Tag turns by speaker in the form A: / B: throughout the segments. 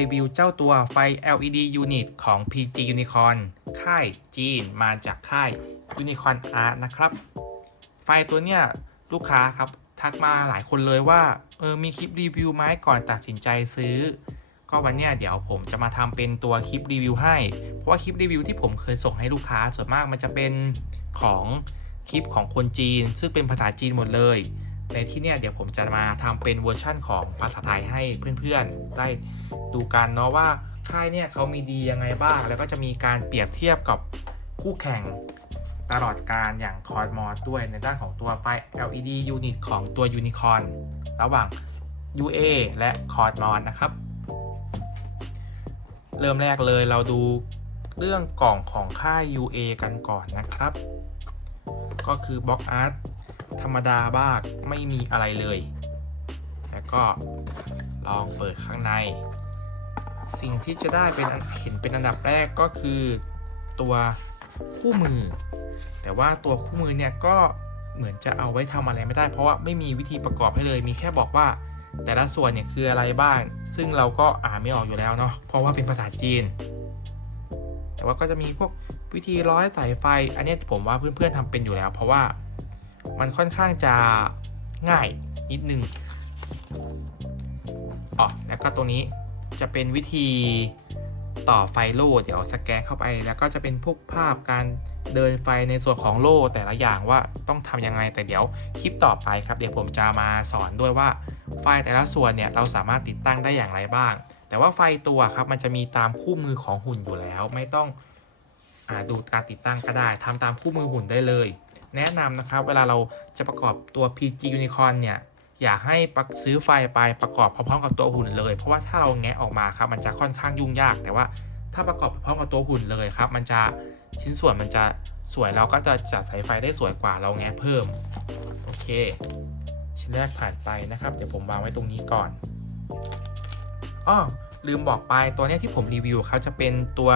A: รีวิวเจ้าตัวไฟ LED Unit ของ PG Unicorn ค่ายจีนมาจากค่าย Unicorn Art นะครับ ไฟตัวเนี้ยลูกค้าครับทักมาหลายคนเลยว่า เออมีคลิปรีวิวไหมก่อนตัดสินใจซื้อ ก็วันเนี้ยเดี๋ยวผมจะมาทำเป็นตัวคลิปรีวิวให้ เพราะว่าคลิปรีวิวที่ผมเคยส่งให้ลูกค้าส่วนมากมันจะเป็นของคลิปของคนจีน ซึ่งเป็นภาษาจีนหมดเลย ในที่เนี่ยเดี๋ยวผมจะมาทำเป็นเวอร์ชั่นของภาษาไทยให้เพื่อนๆ ได้ดูกันเนาะว่าค่ายเนี่ยเขามีดียังไงบ้าง แล้วก็จะมีการเปรียบเทียบกับคู่แข่งตลอดการอย่างคอร์ดมอด้วยในด้านของตัวไฟ LED Unit ของตัว Unicorn ระหว่าง UA และคอร์ดมอนะครับ เริ่มแรกเลยเราดูเรื่องกล่องของค่าย UA กันก่อนนะครับ ก็คือบล็อกอาร์ต รรมดาบ้างไม่มีอะไรเลย แล้วก็ลองเปิดข้างใน สิ่งที่จะได้เป็นเห็นเป็นอันดับแรกก็คือตัวคู่มือ แต่ว่าตัวคู่มือเนี่ยก็เหมือนจะเอาไว้ทำอะไรไม่ได้ เพราะว่าไม่มีวิธีประกอบให้เลย มีแค่บอกว่า แต่ละส่วนเนี่ยคืออะไรบ้าง ซึ่งเราก็อ่านไม่ออกอยู่แล้วเนาะเพราะว่าเป็นภาษาจีน แต่ว่าก็จะมีพวกวิธีร้อยสายไฟ อันนี้ผมว่าเพื่อนๆทำเป็นอยู่แล้ว เพราะว่า มันค่อนข้างจะง่ายนิดนึงอ๋อแล้วก็ตรงนี้จะเป็นวิธีต่อไฟโล่เดี๋ยวสแกนเข้าไป แล้วก็จะเป็นพวกภาพการเดินไฟในส่วนของโล่แต่ละอย่างว่าต้องทำยังไงแต่เดี๋ยวคลิปต่อไปครับ เดี๋ยวผมจะมาสอนด้วยว่าไฟแต่ละส่วนเนี่ยเราสามารถติดตั้งได้อย่างไรบ้าง แต่ว่าไฟตัวครับมันจะมีตามคู่มือของหุ่นอยู่แล้ว ไม่ต้องอดูการติดตั้งก็ได้ทำตามคู่มือหุ่นได้เลย แนะนำนะครับ เวลาเราจะประกอบตัว PG Unicorn เนี่ยอยากให้ปักซื้อไฟไปประกอบพร้อมๆกับตัวหุ่นเลย เพราะว่าถ้าเราแงะออกมาครับมันจะค่อนข้างยุ่งยาก แต่ว่าถ้าประกอบพร้อมกับตัวหุ่นเลยครับ มันจะชิ้นส่วนมันจะสวยเราก็จะจัดสายไฟได้สวยกว่าเราแงะเพิ่มโอเค ชิ้นแรกผ่านไปนะครับ เดี๋ยวผมวางไว้ตรงนี้ก่อนอ้อลืมบอกไปตัวนี้ที่ผมรีวิวเขาจะเป็นตัว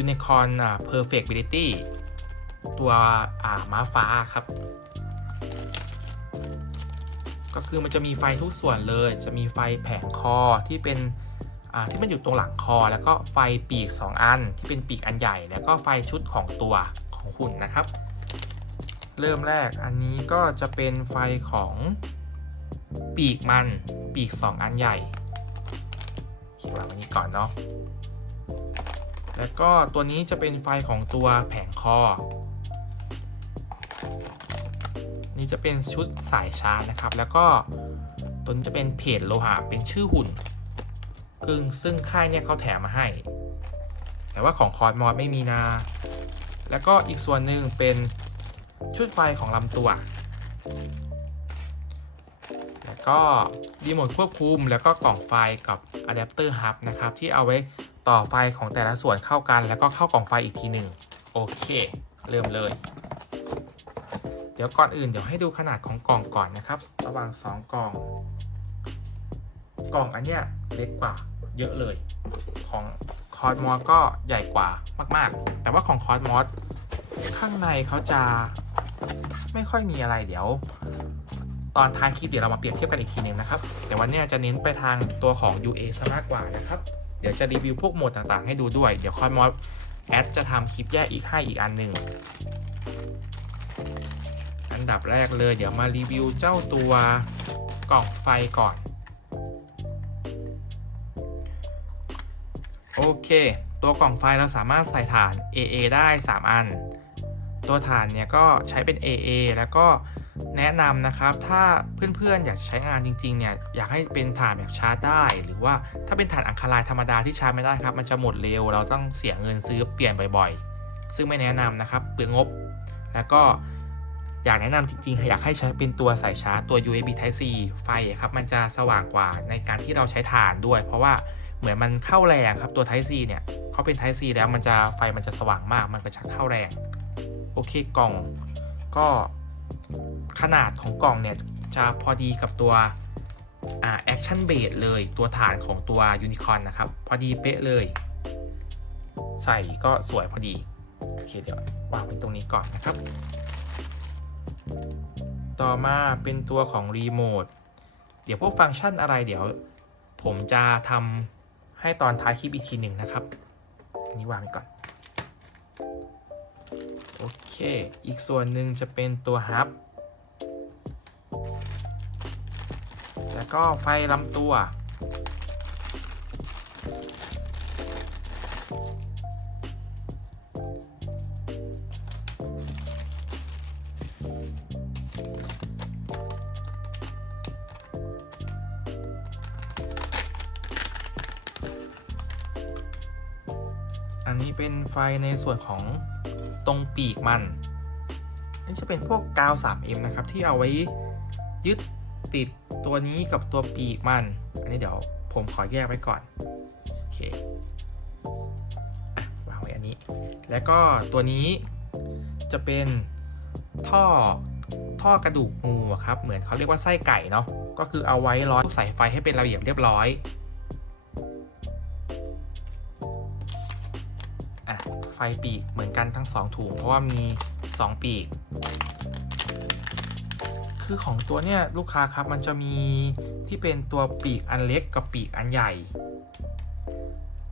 A: Unicorn อ่า Perfectability ตัวอ่าม้าฟ้าครับ ก็คือมันจะมีไฟทุกส่วนเลย จะมีไฟแผงคอที่เป็นอ่าที่มันอยู่ตรงหลังคอ แล้วก็ไฟปีก 2 อันที่เป็นปีกอันใหญ่ แล้วก็ไฟชุดของตัวของหุ่นนะครับ เริ่มแรกอันนี้ก็จะเป็นไฟของปีกมันปีก 2 อันใหญ่ขีดวางอันนี้ก่อนเนาะแล้วก็ตัวนี้จะเป็นไฟของตัวแผงคอ นี่จะเป็นชุดสายชาร์จนะครับ แล้วก็ตัวนี้จะเป็นเพจโลหะเป็นชื่อหุ่นกึ่งซึ่งค่ายเนี่ยเขาแถมมาให้ แต่ว่าของคอร์ดมอดไม่มีนา แล้วก็อีกส่วนหนึ่งเป็นชุดไฟของลำตัว แล้วก็รีโมทควบคุมแล้วก็กล่องไฟกับอะแดปเตอร์ฮับนะครับ ที่เอาไว้ต่อไฟของแต่ละส่วนเข้ากัน แล้วก็เข้ากล่องไฟอีกทีหนึ่งโอเค เริ่มเลย ดี๋ยวก่อนอื่นเดี๋ยวให้ดูขนาดของกล่องก่อนนะครับ ระหว่าง 2 กล่อง กล่องอันเนี้ยเล็กกว่าเยอะเลย ของคอร์ดมอสก็ใหญ่กว่ามาก ๆ แต่ว่าของคอร์ดมอสข้างในเขาจะไม่ค่อยมีอะไรเดี๋ยว ตอนท้ายคลิปเดี๋ยวเรามาเปรียบเทียบกันอีกทีหนึงนะครับ แต่วันนี้จะเน้นไปทางตัวของ UA ซะมากกว่านะครับ เดี๋ยวจะรีวิวพวกโหมดต่างๆ ให้ดูด้วย เดี๋ยวคอร์ดมอสแอดจะทำคลิปแยกอีกให้อีกอันหนึ่ง อันดับแรกเลย เดี๋ยวมารีวิวเจ้าตัวกล่องไฟก่อน โอเค ตัวกล่องไฟเราสามารถใส่ฐาน AA ได้ 3 อัน ตัวฐานเนี่ยก็ใช้เป็น AA แล้วก็แนะนำนะครับ ถ้าเพื่อนๆ อยากใช้งานจริงๆ เนี่ย อยากให้เป็นฐานแบบชาร์จได้ หรือว่าถ้าเป็นฐานอังคารายธรรมดาที่ชาร์จไม่ได้ครับ มันจะหมดเร็ว เราต้องเสียเงินซื้อเปลี่ยนบ่อยๆ ซึ่งไม่แนะนำนะครับ เปลืองงบ แล้วก็ อยากแนะนำจริงๆ อยากให้ใช้เป็นตัวสายชาร์จตัว USB Type C ไฟครับมันจะสว่างกว่าในการที่เราใช้ถ่านด้วย เพราะว่าเหมือนมันเข้าแรงครับตัว Type C เนี่ยเขาเป็น Type C แล้วมันจะไฟมันจะสว่างมากมันก็จะเข้าแรง โอเคกล่องก็ขนาดของกล่องเนี่ยจะพอดีกับตัวอ่า Action Base เลยตัวฐานของตัว Unicorn นะครับ พอดีเป๊ะเลย ใส่ก็สวยพอดี โอเคเดี๋ยววางเป็นตรงนี้ก่อนนะครับ ต่อมาเป็นตัวของรีโมท เดี๋ยวพวกฟังก์ชันอะไรเดี๋ยว ผมจะทำให้ตอนท้ายคลิปอีกทีหนึ่งนะครับอันนี้วางไว้ก่อน โอเค อีกส่วนหนึ่งจะเป็นตัวฮับ แล้วก็ไฟลำตัว ไฟในส่วนของตรงปีกมันนนี้จะเป็นพวกกาว 3M นะครับ ที่เอาไว้ยึดติดตัวนี้กับตัวปีกมัน อันนี้เดี๋ยวผมขอแยกไว้ก่อน โอเควางไว้อันนี้ แล้วก็ตัวนี้จะเป็นท่อท่อกระดูกงูครับ เหมือนเขาเรียกว่าไส้ไก่เนาะ ก็คือเอาไว้ร้อยสายไฟให้เป็นระเบียบเรียบร้อย ปีกเหมือนกันทั้ง 2 ถุง เพราะว่ามี 2 ปีก คือของตัวเนี้ยลูกค้าครับมันจะมีที่เป็นตัวปีกอันเล็กกับปีกอันใหญ่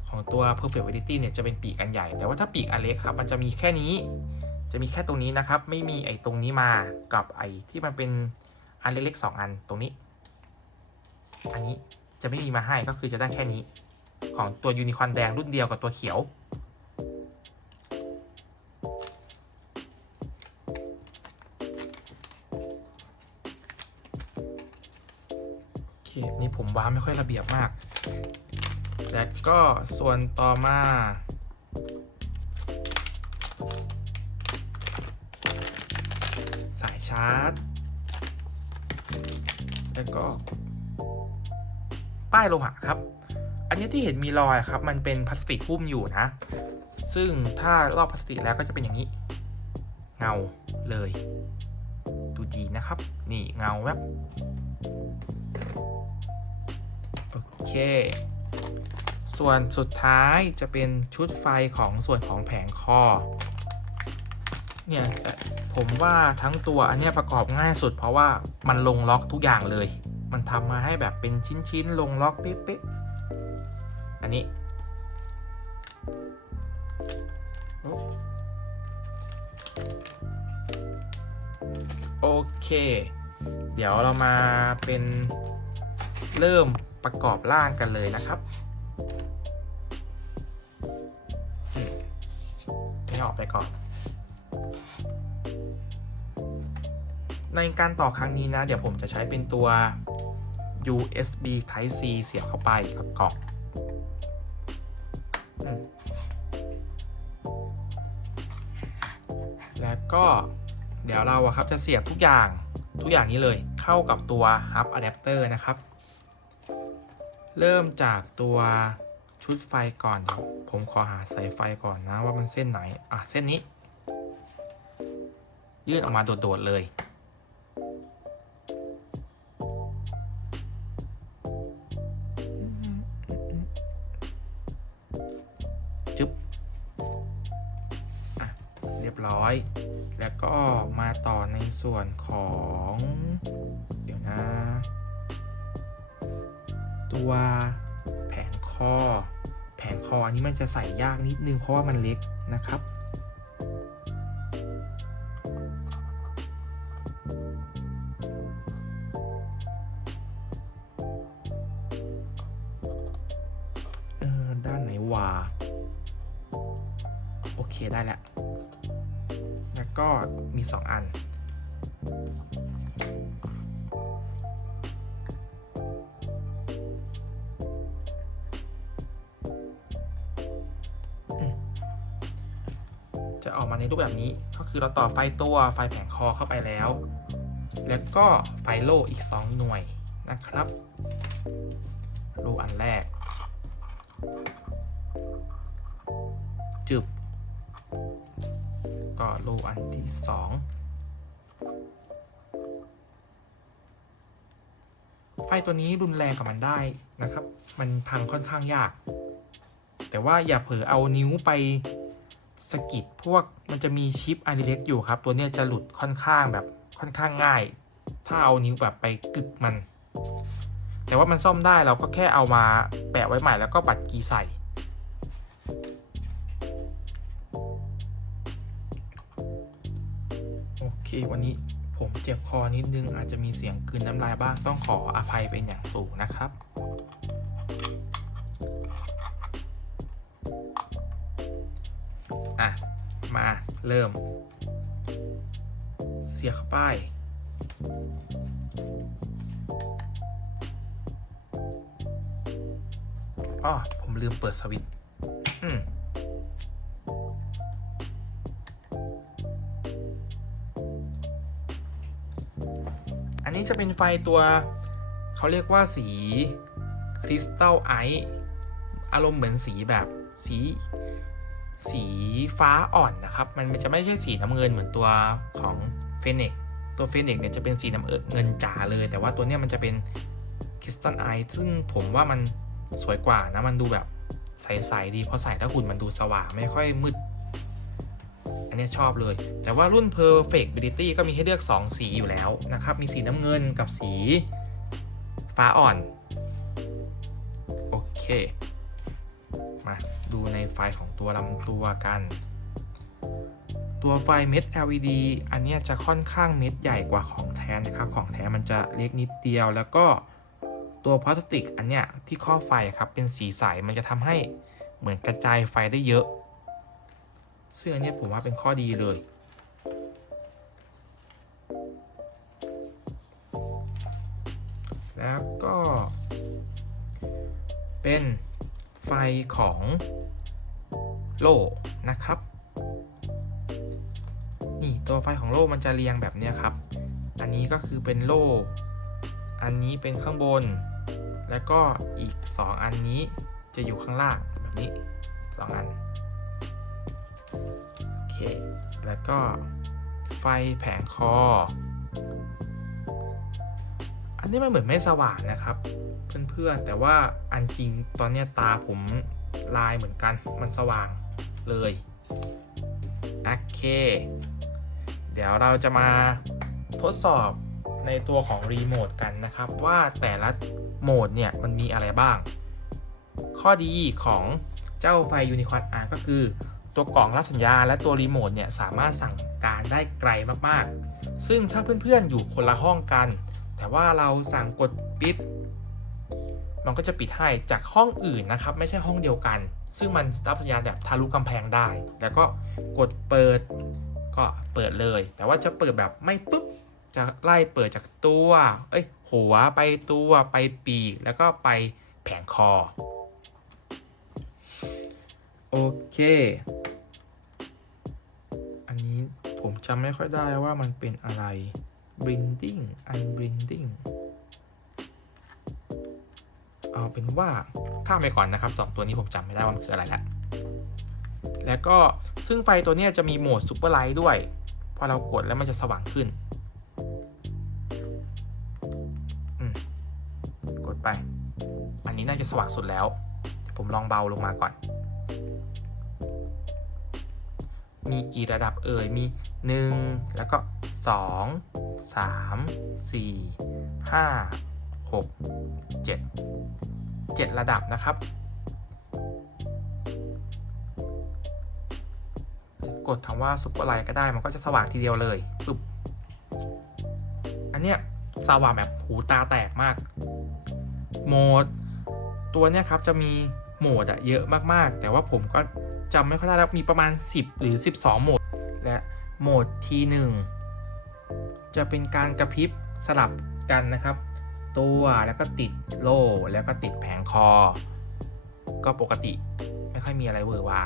A: ของตัว Perfect Variety เนี่ยจะเป็นปีกอันใหญ่ แต่ว่าถ้าปีกอันเล็กครับมันจะมีแค่นี้ จะมีแค่ตรงนี้นะครับ ไม่มีไอ้ตรงนี้มากับไอ้ที่มันเป็นอันเล็กๆสองอันตรงนี้ อันนี้จะไม่มีมาให้ก็คือจะได้แค่นี้ ของตัวยูนิคอนแดงรุ่นเดียวกับตัวเขียว ว้าไม่ค่อยระเบียบมากแล้วก็ส่วนต่อมาสายชาร์จ แล้วก็ ป้ายโลหะครับ อันนี้ที่เห็นมีรอยครับ มันเป็นพลาสติกหุ้มอยู่นะ ซึ่งถ้ารอบพลาสติกแล้วก็จะเป็นอย่างนี้ เงาเลย ดูดีนะครับ นี่เงาแวบ โอเค ส่วนสุดท้ายจะเป็นชุดไฟของส่วนของแผงคอ เนี่ยผมว่าทั้งตัวอันนี้ประกอบง่ายสุดเพราะว่ามันลงล็อกทุกอย่างเลย มันทำมาให้แบบเป็นชิ้นๆ ลงล็อกเป๊ะๆ อันนี้โอเค เดี๋ยวเรามาเป็นเริ่ม ประกอบร่างกันเลยนะครับอืมนี่ออกไปก่อน ในการต่อครั้งนี้นะ เดี๋ยวผมจะใช้เป็นตัว USB Type C เสียบเข้าไปกับกล่องแล้วก็เดี๋ยวเราอะครับจะเสียบทุกอย่างทุกอย่างนี้เลยเข้ากับตัว Hub Adapter นะครับ เริ่มจากตัวชุดไฟก่อน ผมขอหาสายไฟก่อนนะว่ามันเส้นไหน อะ เส้นนี้ ยื่นออกมาโดดๆเลย จึ๊บ อะ เรียบร้อย แล้วก็มาต่อในส่วนของ เดี๋ยวนะ ตัวแผงคอ แผงคออันนี้มันจะใส่ยากนิดนึงเพราะว่ามันเล็กนะครับ จะออกมาในรูปแบบนี้ ก็คือเราต่อไฟตัวไฟแผงคอเข้าไปแล้ว แล้วก็ไฟโล่อีก 2 หน่วยนะครับโล่อันแรก จึบ ก็โล่อันที่ 2 ไฟตัวนี้รุนแรงกับมันได้นะครับ มันพังค่อนข้างยาก แต่ว่าอย่าเผลอเอานิ้วไป สกิดพวกมันจะมีชิปอันเล็กอยู่ครับ ตัวนี้จะหลุดค่อนข้างแบบค่อนข้างง่าย ถ้าเอานิ้วแบบไปกึกมัน แต่ว่ามันซ่อมได้เราก็แค่เอามาแปะไว้ใหม่แล้วก็ปัดกีใส่ โอเควันนี้ผมเจ็บคอนิดนึงอาจจะมีเสียงกืนน้ำลายบ้างต้องขออภัยเป็นอย่างสูงนะครับ เริ่ม เสียบเข้าไป อ๋อ ผมลืมเปิดสวิตช์อืมอันนี้จะเป็นไฟตัวเขาเรียกว่าสีคริสตัลไอซ์อารมณ์เหมือนสีแบบสี สีฟ้าอ่อนนะครับ มันจะไม่ใช่สีน้ำเงินเหมือนตัวของเฟน็กตัวเฟน็กเนี่ยจะเป็นสีน้ำเงินจ๋าเลย แต่ว่าตัวเนี้ยมันจะเป็นคริสตัลไอซ์ซึ่งผมว่ามันสวยกว่านะ มันดูแบบใสๆดีเพราะใส่ถ้าหุ่นมันดูสว่างไม่ค่อยมืด อันนี้ชอบเลย แต่ว่ารุ่น Perfect Beauty ก็มีให้เลือก 2 สีอยู่แล้วนะครับ มีสีน้ำเงินกับสีฟ้าอ่อน โอเค มาดูในไฟของตัวลำตัวกัน ตัวไฟเม็ด LED อันนี้จะค่อนข้างเม็ดใหญ่กว่าของแท้นะครับ ของแท้มันจะเล็กนิดเดียว แล้วก็ตัวพลาสติกอันเนี้ยที่ข้อไฟครับเป็นสีใสมันจะทำให้เหมือนกระจายไฟได้เยอะ ซึ่งอันนี้ผมว่าเป็นข้อดีเลย แล้วก็เป็น ไฟของโล่นะครับ นี่ตัวไฟของโล่มันจะเรียงแบบนี้ครับ อันนี้ก็คือเป็นโล่ อันนี้เป็นข้างบน แล้วก็อีก 2 อันนี้จะอยู่ข้างล่างแบบนี้ 2 อัน โอเค แล้วก็ไฟแผงคอ อันนี้มันเหมือนไม่สว่างนะครับ เพื่อนๆแต่ว่าอันจริงตอนนี้ตาผมลายเหมือนกันมันสว่างเลยโอเค เดี๋ยวเราจะมาทดสอบในตัวของรีโมทกันนะครับ ว่าแต่ละโหมดเนี่ยมันมีอะไรบ้าง ข้อดีของเจ้าไฟยูนิคอร์นอาร์ก็คือ ตัวกล่องรับสัญญาและตัวรีโมทเนี่ยสามารถสั่งการได้ไกลมากๆ ซึ่งถ้าเพื่อนๆอยู่คนละห้องกัน แต่ว่าเราสั่งกดปิด มันก็จะปิดให้จากห้องอื่นนะครับ ไม่ใช่ห้องเดียวกัน ซึ่งมันรับสัญญาณแบบทะลุกำแพงได้ แล้วก็กดเปิดก็เปิดเลย แต่ว่าจะเปิดแบบไม่ปุ๊บจะไล่เปิดจากตัว เอ้ย หัวไปตัวไปปีก แล้วก็ไปแผงคอ โอเค อันนี้ผมจำไม่ค่อยได้ว่ามันเป็นอะไร blending unblending เอาเป็นว่าข้ามไปก่อนนะครับสองตัวนี้ผมจำไม่ได้ว่ามันคืออะไรละแล้วก็ซึ่งไฟตัวนี้จะมีโหมด Super Light ด้วย พอเรากดแล้วมันจะสว่างขึ้นกดไป อันนี้น่าจะสว่างสุดแล้ว ผมลองเบาลงมาก่อน มีกี่ระดับเอ่ย มี 1 แล้วก็ 2 3 4 5 6 7 7 ระดับนะครับ กดคำว่าซุปเปอร์ไลท์ก็ได้มันก็จะสว่างทีเดียวเลยปึ๊บอันเนี้ยสว่างแบบหูตาแตกมาก โหมด ตัวเนี้ยครับจะมีโหมดอะเยอะมากๆ แต่ว่าผมก็ จำไม่ค่อยได้แล้วมีประมาณ 10 หรือ 12 โหมด และโหมด T1 จะเป็นการกระพริบสลับกันนะครับ ตัวแล้วก็ติดโล่แล้วก็ติดแผงคอ ก็ปกติไม่ค่อยมีอะไรเวอร์วา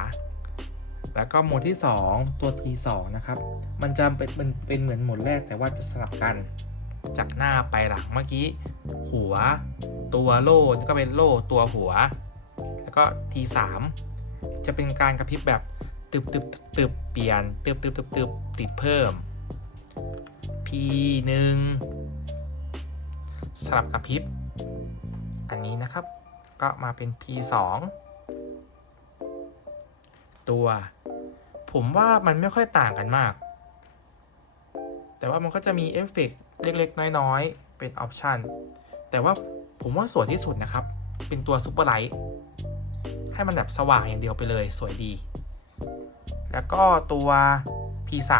A: แล้วก็โหมดที่ 2 ตัว T2 นะครับ มันจะเป็นเป็นเป็นเหมือนโหมดแรกแต่ว่าจะสลับกันจากหน้าไปหลังเมื่อกี้ หัว ตัวโล่ก็เป็นโล่ตัวหัว แล้วก็ T3 จะเป็นการกระพริบแบบตึบตึบตึบเปลี่ยนตึบตึบตึบตึบติดเพิ่ม P1 สลับกระพริบ อันนี้นะครับก็มาเป็น P2 ตัว ผมว่ามันไม่ค่อยต่างกันมาก แต่ว่ามันก็จะมีเอฟเฟกต์เล็กๆ น้อยๆ เป็นออปชันแต่ว่าผมว่าสวยที่สุดนะครับ เป็นตัวซูเปอร์ไลท์ ให้มันแบบสว่างอย่างเดียวไปเลยสวยดี แล้วก็ตัว P3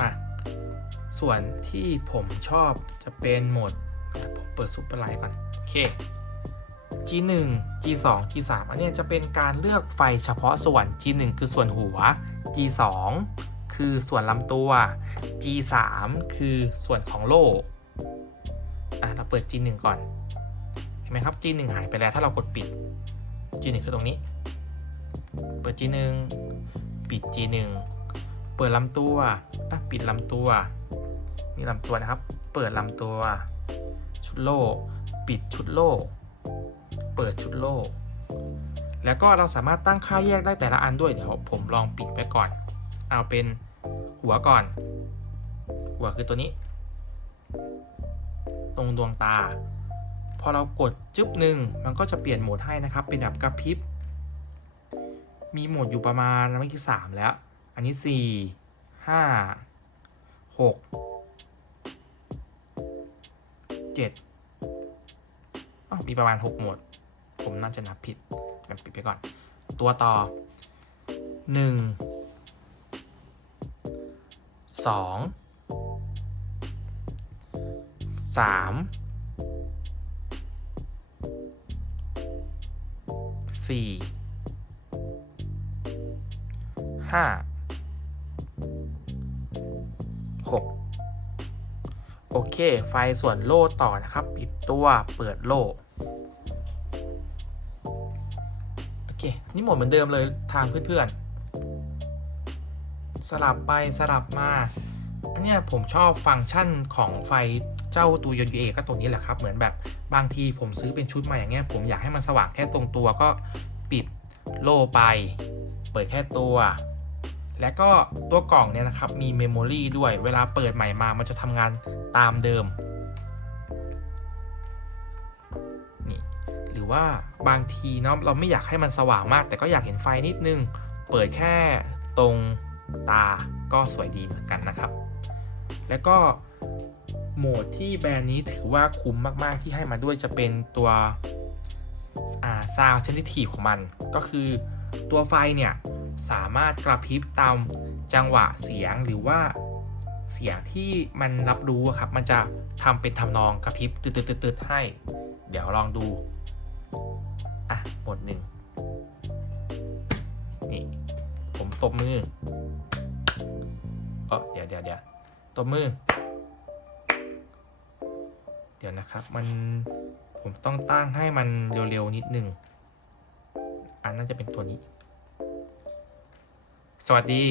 A: มาส่วนที่ผมชอบจะเป็นโหมด ผมเปิดซูเปอร์ไลท์ก่อน โอเค G1 G2 G3 อันนี้จะเป็นการเลือกไฟเฉพาะส่วน G1 คือส่วนหัว G2 คือส่วนลำตัว G3 คือส่วนของโล่อะเราเปิด G1 ก่อน เห็นไหมครับ G1 หายไปแล้วถ้าเรากดปิด G1 คือตรงนี้ เปิด G1 ปิด G1 เปิดลำตัวอะปิดลำตัว นี่ลำตัวนะครับ เปิดลำตัว ชุดโล่ ปิดชุดโล่ เปิดชุดโล่แล้วก็เราสามารถตั้งค่าแยกได้แต่ละอันด้วย เดี๋ยวผมลองปิดไปก่อน เอาเป็น หัวก่อน หัวคือตัวนี้ ตรงดวงตา พอเรากดจึ๊บหนึ่งมันก็จะเปลี่ยนโหมดให้นะครับ เป็นแบบกระพริบ มีโหมดอยู่ประมาณเมื่อกี้สามแล้ว อันนี้สี่ห้าหกเจ็ดอ๋อมีประมาณหกโหมด ผมน่าจะนับผิดกันปิดไปก่อน ตัวต่อหนึ่ง สองสามสี่ห้าหกโอเค ไฟส่วนโล่ต่อนะครับ ปิดตัวเปิดโล่โอเค นี่หมดเหมือนเดิมเลยทางเพื่อนๆ สลับไปสลับมาอันนี้ผมชอบฟังก์ชันของไฟเจ้าตัวยนต์ UA ก็ตรงนี้แหละครับ เหมือนแบบบางทีผมซื้อเป็นชุดมาอย่างเงี้ยผมอยากให้มันสว่างแค่ตรงตัวก็ปิดโล่ไป เปิดแค่ตัว และก็ตัวกล่องเนี่ยนะครับมีเมมโมรีด้วยเวลาเปิดใหม่มามันจะทำงานตามเดิมนี่หรือว่าบางทีเนาะเราไม่อยากให้มันสว่างมาก แต่ก็อยากเห็นไฟนิดนึง เปิดแค่ตรง ตาก็สวยดีเหมือนกันนะครับ แล้วก็โหมดที่แบรนด์นี้ถือว่าคุ้มมาก ๆ ที่ให้มาด้วยจะเป็นตัวอ่า sound sensitive ของมัน ก็คือตัวไฟเนี่ย สามารถกระพริบตามจังหวะเสียงหรือว่าเสียงที่มันรับรู้ครับ มันจะทำเป็นทำนองกระพริบตืดๆให้ เดี๋ยวลองดู อะหมดหนึ่งนี่ ผมตบมือเออเดี๋ยวเดี๋ยวเดี๋ยวตบมือ เดี๋ยวนะครับ มันผมต้องตั้งให้มันเร็วๆนิดนึง อันน่าจะเป็นตัวนี้ สวัสดี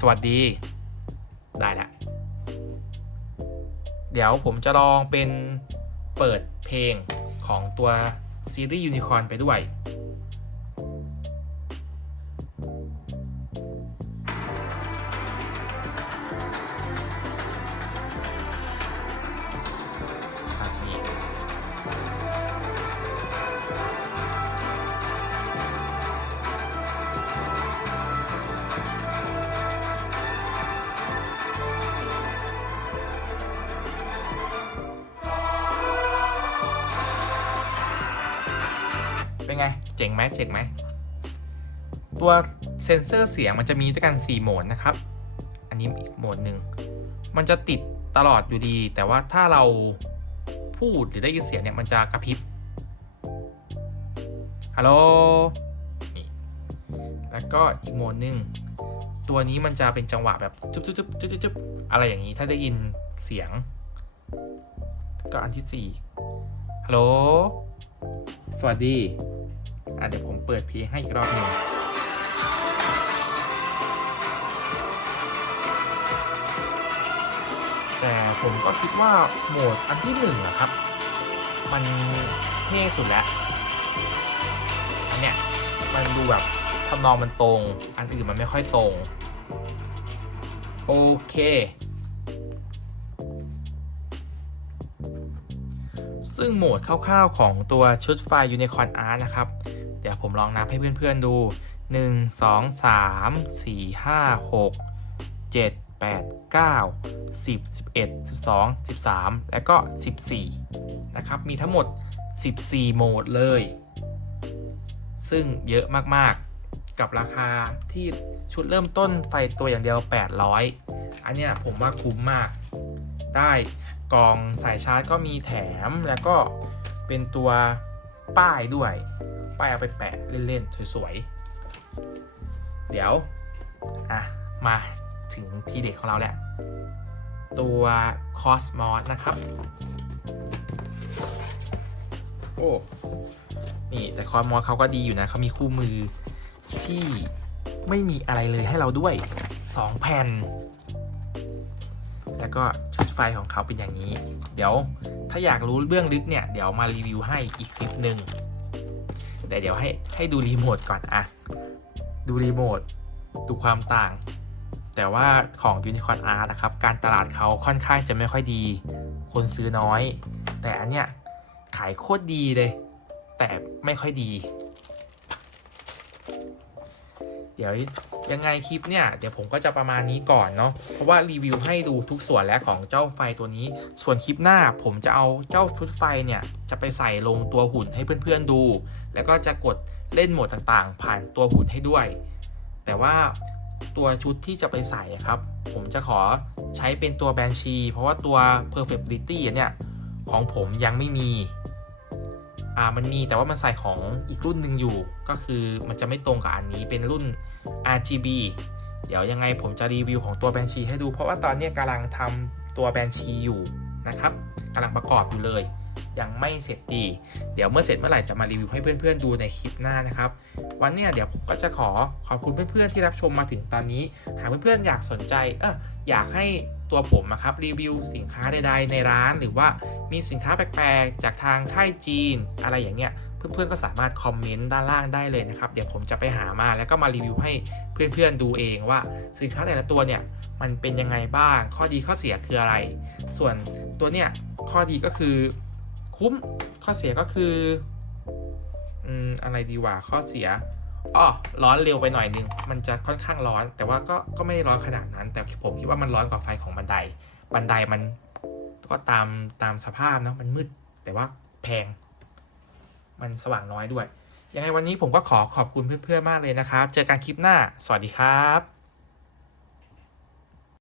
A: สวัสดี ได้แล้วเดี๋ยวผมจะลองเป็นเปิดเพลงของตัวซีรีส์ยูนิคอร์นไปด้วย เจ๋งไหมเจ๋งไหมตัวเซ็นเซอร์เสียงมันจะมีด้วยกัน 4 โหมดนะครับ อันนี้อีกโหมดหนึ่ง มันจะติดตลอดอยู่ดี แต่ว่าถ้าเราพูดหรือได้ยินเสียงเนี่ยมันจะกระพริบ ฮัลโหล นี่ แล้วก็อีกโหมดหนึ่ง ตัวนี้มันจะเป็นจังหวะแบบจุ๊บจุ๊บจุ๊บจุ๊บจุ๊บอะไรอย่างนี้ ถ้าได้ยินเสียง ก็อันที่สี่ฮัลโหล สวัสดี อะเดี๋ยวผมเปิดเพลงให้อีกรอบหนึ่งแต่ผมก็คิดว่าโหมดอันที่หนึ่งอะครับ มันเท่สุดแล้วอันเนี้ยมันดูแบบทำนองมันตรง อันอื่นมันไม่ค่อยตรง โอเค ซึ่งโหมดคร่าวๆของตัวชุดไฟ Unicorn Art นะครับ ผมลองนับให้เพื่อนๆดูหนึ่งสองสามสี่ห้าหกเจ็ดแปดเก้าสิบสิบเอ็ดสิบสองสิบสามแล้วก็สิบสี่นะครับ มีทั้งหมด 14 โหมดเลย ซึ่งเยอะมากๆ กับราคาที่ชุดเริ่มต้นไฟตัวอย่างเดียว 800 อันเนี้ยผมว่าคุ้มมาก ได้กล่องสายชาร์จก็มีแถมแล้วก็เป็นตัวป้ายด้วย ป้ายเอาไปแปะเล่นๆสวยๆ เดี๋ยว อะ มาถึงทีเด็ดของเราแหละ ตัว Cosmos นะครับ โอ้ นี่ แต่คอสมอสเขาก็ดีอยู่นะเขามีคู่มือที่ไม่มีอะไรเลยให้เราด้วย 2 แผ่น แล้วก็ชุดไฟของเขาเป็นอย่างนี้ เดี๋ยวถ้าอยากรู้เบื้องลึกเนี่ย เดี๋ยวมารีวิวให้อีกคลิปหนึ่ง แต่เดี๋ยวให้ให้ดูรีโมทก่อนอะดูรีโมทดูความต่าง แต่ว่าของ Unicorn Art นะครับ การตลาดเขาค่อนข้างจะไม่ค่อยดี คนซื้อน้อย แต่อันเนี้ยขายโคตรดีเลย แต่ไม่ค่อยดี เดี๋ยวยังไงคลิปเนี่ยเดี๋ยวผมก็จะประมาณนี้ก่อนเนาะเพราะว่ารีวิวให้ดูทุกส่วนแล้วของเจ้าไฟตัวนี้ ส่วนคลิปหน้าผมจะเอาเจ้าชุดไฟเนี่ยจะไปใส่ลงตัวหุ่นให้เพื่อนๆดู แล้วก็จะกดเล่นโหมดต่างๆ ผ่านตัวหุ่นให้ด้วย แต่ว่าตัวชุดที่จะไปใส่ครับ ผมจะขอใช้เป็นตัวแบนชี เพราะว่าตัว perfectability เนี่ยของผมยังไม่มีอ่ามันมีแต่ว่ามันใส่ของอีกรุ่นหนึ่งอยู่ ก็คือมันจะไม่ตรงกับอันนี้เป็นรุ่น RGB เดี๋ยวยังไงผมจะรีวิวของตัวแบนชีให้ดู เพราะว่าตอนนี้กำลังทำตัวแบนชีอยู่นะครับกำลังประกอบอยู่เลย ยังไม่เสร็จดี เดี๋ยวเมื่อเสร็จเมื่อไหร่จะมารีวิวให้เพื่อนๆดูในคลิปหน้านะครับ วันนี้เดี๋ยวผมก็จะขอขอบคุณเพื่อนๆที่รับชมมาถึงตอนนี้ หากเพื่อนๆอยากสนใจเอออยากให้ตัวผมอะครับรีวิวสินค้าใดๆในร้าน หรือว่ามีสินค้าแปลกๆ จากทางค่ายจีน อะไรอย่างเงี้ย เพื่อนๆก็สามารถคอมเมนต์ด้านล่างได้เลยนะครับ เดี๋ยวผมจะไปหามาแล้วก็มารีวิวให้เพื่อนๆดูเองว่าสินค้าแต่ละตัวเนี่ยมันเป็นยังไงบ้าง ข้อดีข้อเสียคืออะไร ส่วนตัวเนี่ยข้อดีก็คือคุ้มข้อเสียก็คืออืมอะไรดีวะข้อเสียอ๋อร้อนเร็วไปหน่อยนึง มันจะค่อนข้างร้อน แต่ว่าก็ก็ไม่ร้อนขนาดนั้น แต่ผมคิดว่ามันร้อนกว่าไฟของบันได บันไดมันก็ตามตามสภาพนะมันมืด แต่ว่าแพง มันสว่างน้อยด้วย ยังไงวันนี้ผมก็ขอขอบคุณเพื่อนๆมากเลยนะครับ เจอกันคลิปหน้า สวัสดีครับ